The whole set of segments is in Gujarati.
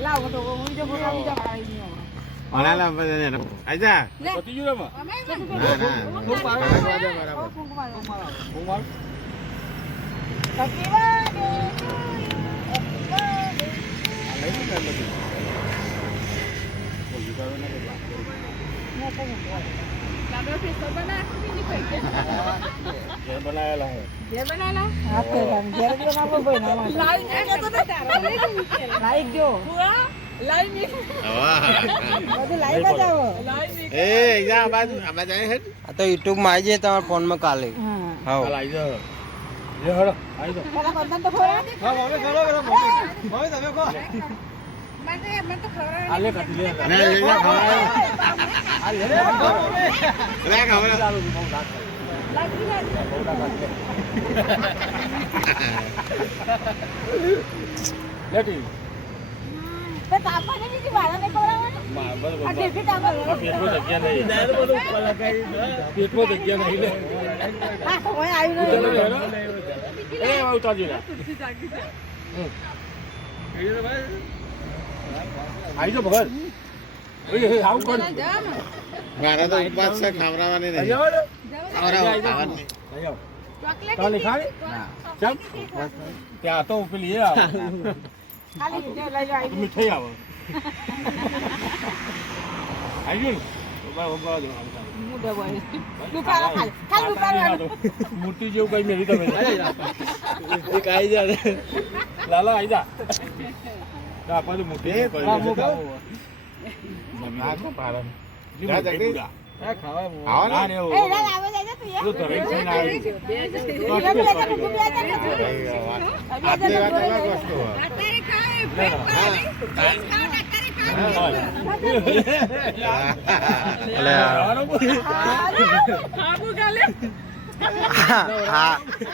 લાવો તો હું જો બોલા બીજા ખાઈ નહીં ઓલા લા આજા પતિ ગયું રે તો યુટ્યુબ માં આવી જાય તમારા ફોન માં કાલે આવી જો ભગત આવું કોણ મારા તો ઉપવાસ છે ખાવરાવાની નહીં ખાવાની ચોકલેટ ખાલી ચમ ત્યાં તો પેલી એ આવે મીઠાઈ આવે આવી મૂર્તિ જેવું કઈ મેરી તમે લાલા આવી જા આપણે મૂર્તિ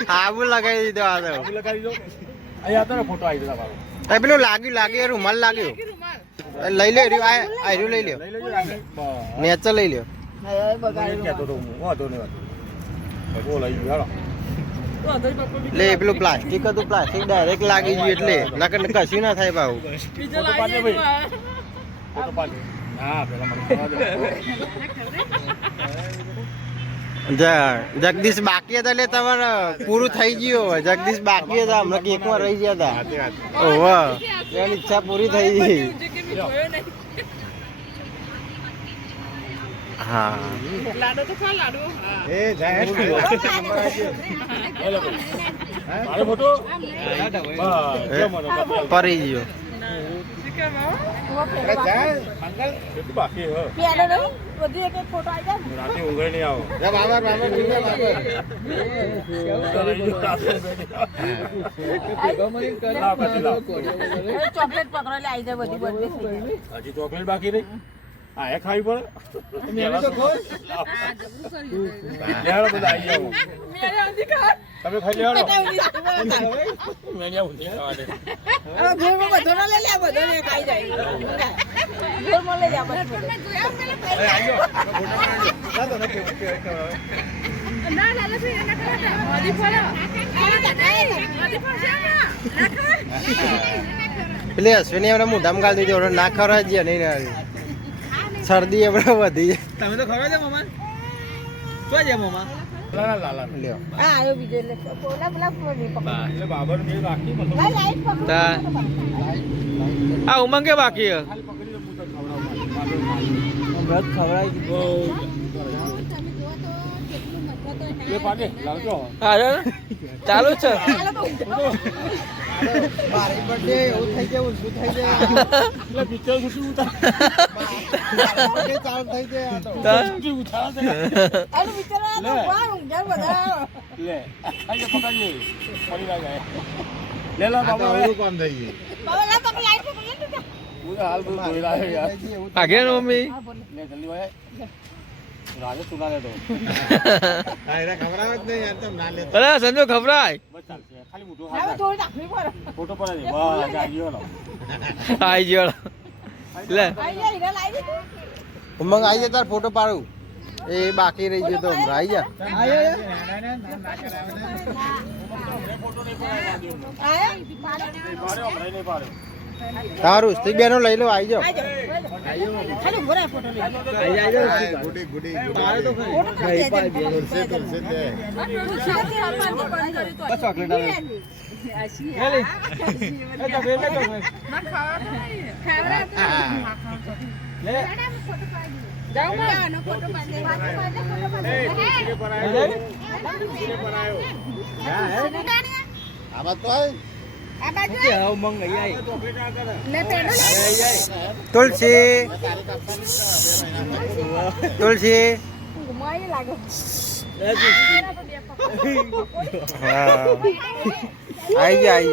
આબુ લગાવી દીધો આ તો અહીંયા તો ફોટો આવી દીધા પેલું લાગ્યું રૂમાલ લાગ્યું લઈ લે આયરું લઈ લ્યો નેચર લઈ લ્યો લે પેલું પ્લાસ્ટિક હતું પ્લાસ્ટિક ડાયરેક્ટ લાગી ગયું એટલે નકર કશું ના થાય બાબુ જગદીશ બાકી હતા એટલે તમારે પૂરું થઈ ગયું જગદીશ બાકી હતા હમણાં કેકમાં રહી ગયા હતા ઓહો એની ઈચ્છા પૂરી થઈ ગઈ હા લાડો તો ખા લાડો એ જાય ફોટો પરી ગયો બાકી ફોટો આવી જાય રાતે ઊંઘે નહીં આવો ચોકલેટ પકડેલી આવી જાય બધી બધી હજી ચોકલેટ બાકી નહીં હા એ ખાવી પડે બધા આવી જાવ તમે ખાઈ લેવાનો પેલી અશ્વિની એમને મોઢામાં ગાળ દીધો ના ખરા જ નહીં શરદી આપણે વધી જાય તમે તો ખબર છે મામા શું છે મામા લાલા લ્યો હા આયો બીજો એટલે પોલા પોલા પોલી પકડ એટલે બાબર ને રાખી મતલબ લાઈટ પકડ આ ઉમંગે બાકી હે ખાલી પકડી દે હું તો ખવડાવું વ્રત ખવડાવી એ પાકે લાવજો હા ચાલુ છે મારી બર્થડે એવું થઈ જાય શું થઈ જાય એટલે પિક્ચર શું બર્થડે ચાલુ થઈ જાય ઉઠાડે આનું વિચારવા તો કોણ ઊંઘ્યા બધા લે ખાઈ પકડીએ ફરી જાય લે લો બાબા હવે કામ થઈ ગયું બાબા લા તમે લાઈટ પકડ લે તું પૂરા હાલ બધું ધોઈ રહ્યા યાર આગે ને મમ્મી લે જલ્દી ભાઈ રાજે સુનારે તો આ એના ખવરાવ જ નહીં યાર તમ ના લેતો અરે સંજો ખબરાય બસ ચાલશે ખાલી મોટો હવે હાથ થોડી રાખવી પડે ફોટો પર જ બસ આ ગયો લો આઈ ગયો લે આઈ જા ઈરા લાઈ દે ઉમંગ આવી જાય તાર ફોટો પાડું એ બાકી રહી ગયો તો હમણાં આવી જા ફોટો નહીં આયા પાડ્યો નહીં પાડ્યો તારું સ્ત્રી બેનો લઈ લો આવી જાઓ ખાલી ઉભો રહે, ફોટો લઈ લે. ગુડી ગુડી ફોટો ખાલી દે. તુલસી તુલસી દે તુલસીથી આપવાનું બંધ કર્યું તો. ચોકલેટ આવે લે તો બે લે તો લે જાઓ બા, આનો ફોટો પાડી દે. આમાં તો આય. આ બાજુ કે હવે મંગ આઈ લે પેડો લે. તુલસી તુલસી ઘુમાઈ લાગે. હા આવી ગયો